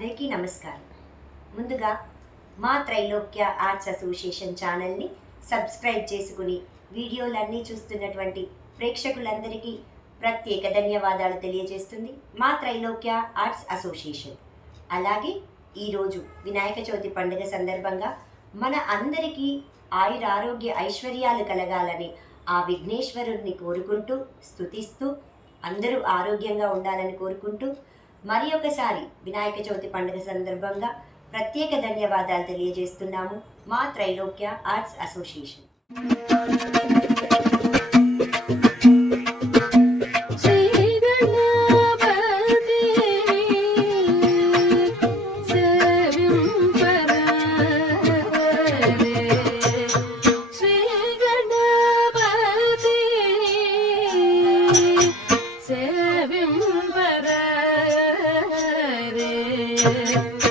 అందరికీ నమస్కారం. ముందుగా మా త్రైలోక్య ఆర్ట్స్ అసోసియేషన్ ఛానల్ని సబ్స్క్రైబ్ చేసుకుని వీడియోలన్నీ చూస్తున్నటువంటి ప్రేక్షకులందరికీ ప్రత్యేక ధన్యవాదాలు తెలియజేస్తుంది మా త్రైలోక్య ఆర్ట్స్ అసోసియేషన్. అలాగే ఈరోజు వినాయక చవితి పండుగ సందర్భంగా మన అందరికీ ఆయుర ఆరోగ్య ఐశ్వర్యాలు కలగాలని ఆ విఘ్నేశ్వరుణ్ణి కోరుకుంటూ స్తుతిస్తూ అందరూ ఆరోగ్యంగా ఉండాలని కోరుకుంటూ మరి ఒకసారి వినాయక చవితి పండుగ సందర్భంగా ప్రత్యేక ధన్యవాదాలు తెలియజేస్తున్నాము మా త్రైలోక్య ఆర్ట్స్ అసోసియేషన్. Thank you.